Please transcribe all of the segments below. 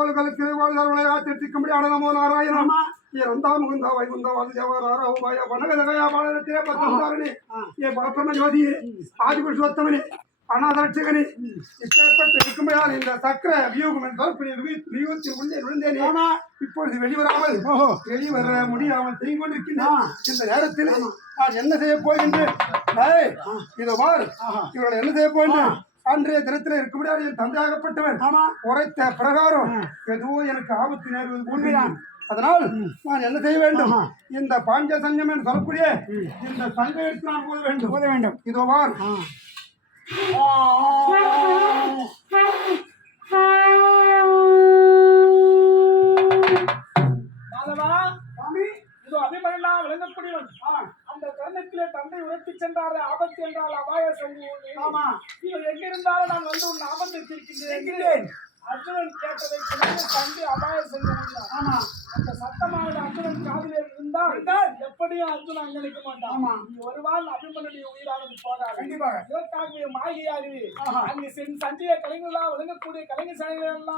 போல் தருவளையா திட்டிக்கும்படி அடனமோ நாராயணம் ரந்தா முகுந்தா வைகுந்தா வாசுதேவராரா உபாய வனகதகயா பாலனத்திலே பத்தந்தாரணி ஏ பரபிரம ஜோதியே ஆதிபுருஷோத்தமனே அநாதரட்சகனே இப்பேற்பட்டு இருக்கும்போது இந்த சக்கர வியூகம் என்ற வியூகத்தின் உள்ளே விழுந்தேனே. இப்பொழுது வெளிவராமல். வெளிவர முடியாமல் செய்து கொண்டிருக்கின்றேன் இந்த நேரத்தில் நான் என்ன செய்ய போகின்றேன்? இதோ பார். இவர்கள் என்ன செய்ய போகின்றேன்? அன்றைய தினத்தில் இருக்கும்படியாக என் தந்தையாகப்பட்டவன் ஆமா. உரைத்த பிரகாரம் எதுவோ எனக்கு ஆபத்து நேருவது உண்மைதான். அதனால் நான் என்ன செய்ய வேண்டும். இந்த பாண்டிய சங்கம் என்று சொல்லக்கூடிய இந்த சங்கம் எடுத்து நான் போத வேண்டும். போத வேண்டும். இதோ பார். தருணத்திலே தந்தை உரைத்து சென்றாரே ஆபத்து என்றால் அபாய சம்பவம் ஆமா. இவன் எங்கிருந்தாலும் நான் வந்து உன் ஆபத்து இருக்கின்றேன் அர்ஜுனன் கேட்டதை பிறகு தந்தை அபாய சம்பவம் ஆமா. அந்த சத்தமானது அர்ஜுனன் காதிலே இருந்தால் எப்படியும் அர்ஜுனன் அங்க நிற்க மாட்டான் ஆமா. வருவான் அபிமனுடைய உயிரானது போராது கண்டிப்பாக. இதற்காகவே மாகியாரி ஆஹா. அங்கு சென் சஞ்சய கலைஞர்களால் விளங்கக்கூடிய கலைஞர்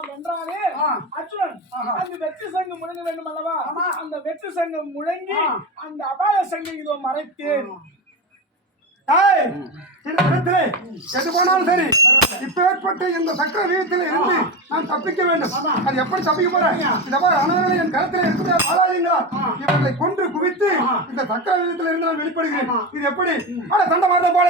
வென்றானே ஆ. அர்ஜுனன். அந்த வெற்றி சங்கம் முழங்க வேண்டும் அல்லவா. அந்த வெற்றி சங்கம் முழங்கி. அந்த அபாய சங்கம் இதோ மறைத்தேன் எது போனாலும் சரி இப்பேற்பட்ட இந்த சக்கர இருந்து நான் தப்பிக்க வேண்டும். அது எப்படி தப்பிக்க போறேன்? இந்த மாதிரி அனதனை என் கருத்தில் இருக்கிற பாலாதீங்களா இவர்களை கொன்று குவித்து இந்த சக்கர இருந்து நான் வெளிப்படுகிறேன். இது எப்படி? அட சண்டை மாத போல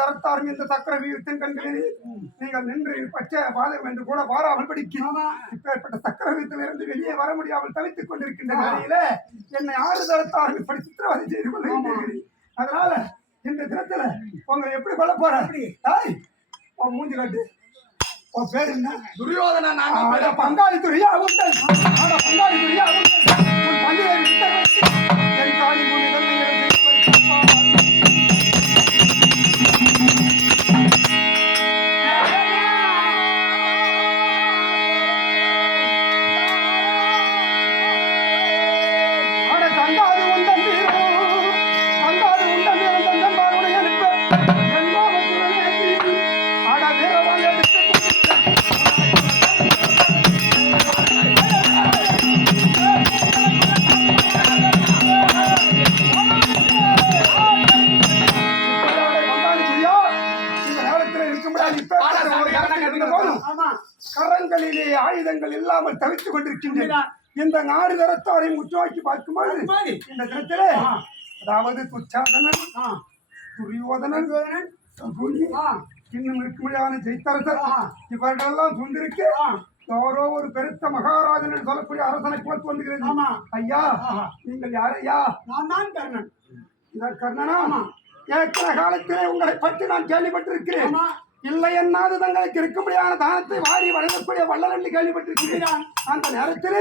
தரத்தாரும் இந்த சக்கர வியூகத்தின் கண்களில் நீங்கள் நின்று பச்சை பாதகம் என்று கூட பாராமல் படிக்க. இப்பேற்பட்ட சக்கர வியூகத்தில் இருந்து வெளியே வர முடியாமல் தவித்துக் கொண்டிருக்கின்ற நிலையில என்னை ஆறு தரத்தாரும் இப்படி சித்திரவதை செய்து கொண்டிருக்கிறீர்கள் அதனால இந்த தினத்துல உங்களை எப்படி கொல்ல போற? தாய் உன் மூஞ்சி காட்டு. உன் பேர் என்ன? துரியோதன பங்காளி துரியா உங்கள் கரங்களிலே ஆயுதங்கள் இல்லாமல் தவித்துக் கொண்டிருக்கின்றன. இந்த நாடு தரத்தாரை முற்றோக்கி பார்க்கும்போது இந்த தினத்திலே அதாவது துச்சாதனன் துரியோதனன் இன்னும் இருக்கும்படியான ஜெயித்தரசர் இவர்களெல்லாம் சூழ்ந்திருக்கு யாரோ ஒரு பெருத்த மகாராஜன் என்று சொல்லக்கூடிய அரசனை வந்துகிறது. ஆமா. ஐயா நீங்கள் யாரையா? நான் தான் கர்ணன். இதர் கர்ணனா? ஏற்கன காலத்திலே உங்களை பற்றி நான் கேள்விப்பட்டிருக்கிறேன். இல்லை என்னாது தங்களுக்கு இருக்கும்படியான தானத்தை வாரி வழங்கக்கூடிய வள்ளல் என்று கேள்விப்பட்டிருக்கிறேன் அந்த நேரத்தில்.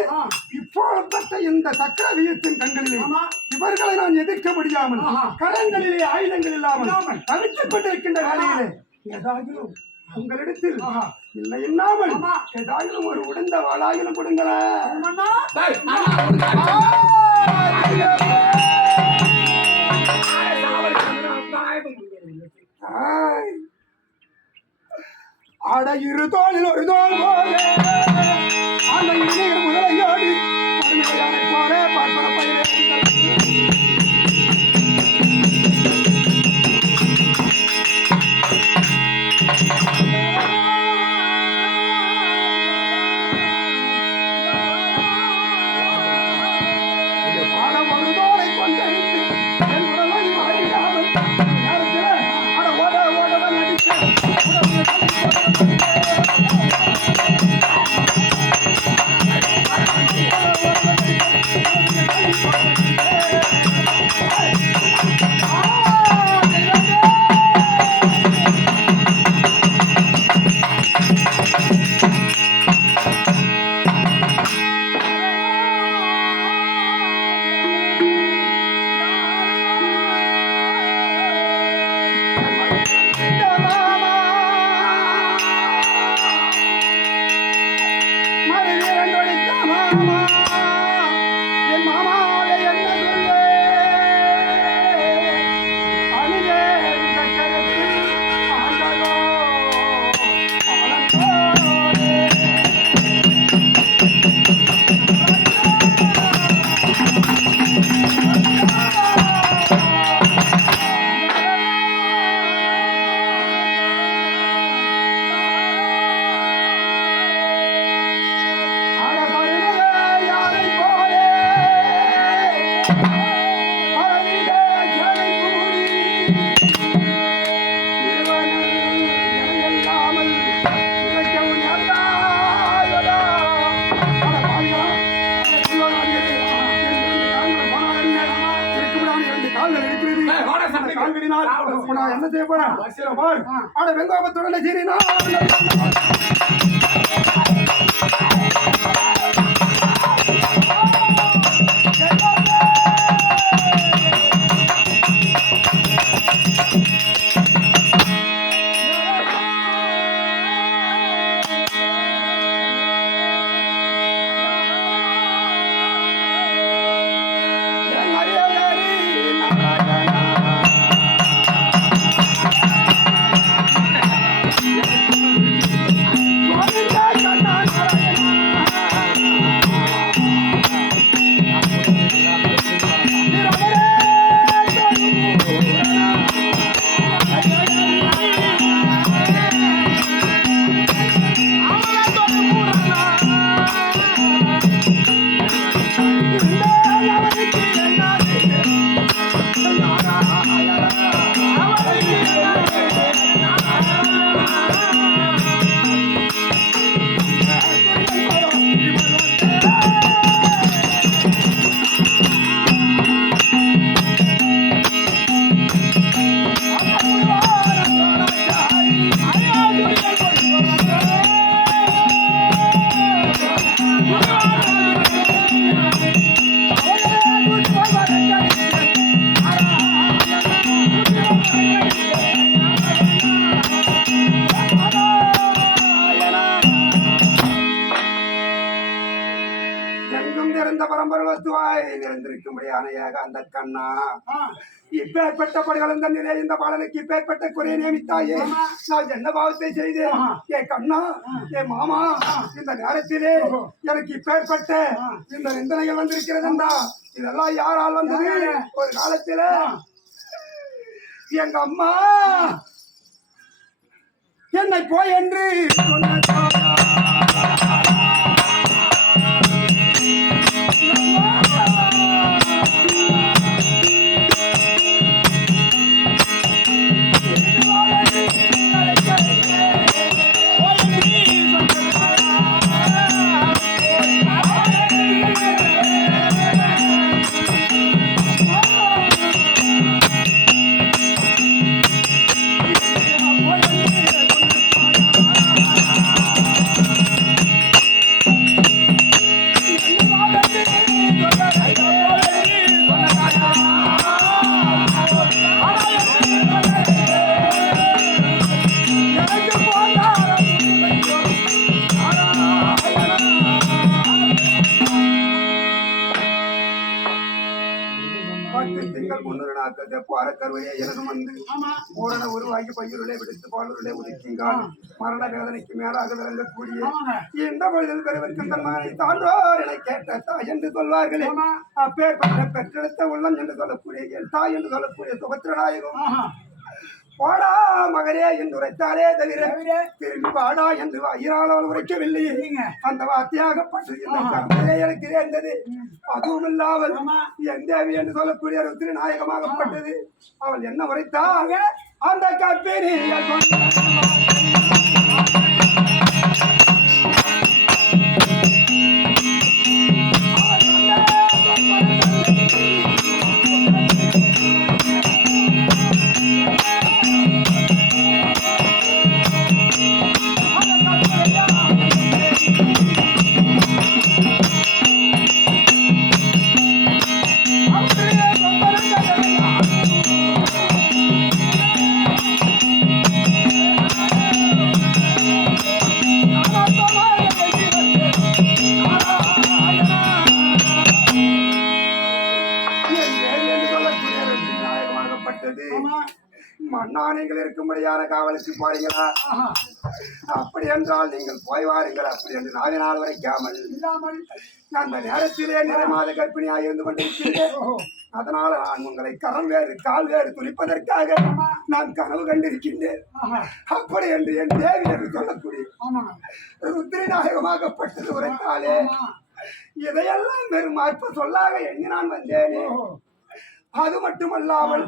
இப்போது இந்த சக்கர வீயத்தின் கண்களிலே ஆமா. இவர்களை நான் எதிர்க்க முடியாமல் ஆஹா. கரங்களிலே ஆயுதங்கள் இல்லாமல். தவித்துக் கொண்டிருக்கின்ற வேலையிலே ஏதாகிலும் உங்களிடத்தில் ஆஹா. இல்லை இல்லாமல். ஏதாகிலும் ஒரு உடந்த வாளாகிலும் கொடுங்களேன் அண்ணா அட இரு தோளில் ஒரு தோல் போல. என்ன செய்ய போறேன் பார். அட வெங்கோபத்துடனே சீரினா la நிறைந்த பரம்பரத்துவாய் நிறைந்திருக்கும்படியான ஏக அந்த கண்ணா இப்பேற்பட்ட படைகளந்த நிலை இந்த பாலனுக்கு இப்பேற்பட்ட குறையை நியமித்தாயே. நான் என்ன பாவத்தை செய்து ஏ கண்ணா ஏ மாமா இந்த நேரத்திலே எனக்கு இப்பேற்பட்ட இந்த நிந்தனைகள் வந்திருக்கிறதுண்டா இதெல்லாம் யாரால் வந்தது? ஒரு காலத்தில எங்க அம்மா. என்னை போய் என்று பத்து தெப்போர கருவையை வந்து பூரண உருவாகி பையுருளை விடுத்து பாலுருளை உதிக்குங்கால் மரண வேதனைக்கு மேலாக விளங்கக்கூடிய இந்த பொழுதில் பெறுவதற்கு தன் மகனை தாண்டோர் என கேட்ட தாய் என்று சொல்வார்களே. அப்பேற்பட்ட பெற்றெடுத்த உள்ளம் என்று சொல்லக்கூடிய தாய் என்று சொல்லக்கூடிய சுபத்திரநாயகம். வாடா மகரே என்று உரைத்தாரே தவிர திரும்பி வாடா என்று ஐயரால் உரைக்கவில்லை. அந்த வார்த்தையாகப்பட்டது இந்த எனக்கு இருந்தது அதுவும் இல்லாமல் என் தேவி என்று சொல்லக்கூடிய திருநாயகமாகப்பட்டது. அவள் என்ன உரைத்தாங்க அந்த கற்பினி மண்ணானைகள் இருக்கும்படியான காவலுக்கு போறீங்களா? அப்படி என்றால் நீங்கள் போய் வாருங்கள். அப்படி என்று நாவினால் வரைக்காமல் அந்த நேரத்திலே நிறைமாத கர்ப்பிணியாக இருந்து கொண்டிருக்கிறேன் அதனால நான் உங்களை கரம் வேறு கால் வேறு துணிப்பதற்காக நான் கனவு கண்டிருக்கின்றேன். அப்படி என்று என் தேவி என்று சொல்லக்கூடிய ருத்திரி நாயகமாகப்பட்டது உரைத்தாலே இதையெல்லாம் வெறும் அற்ப சொல்லாக எண்ணி நான் வந்தேனே. அது மட்டுமல்லாமல்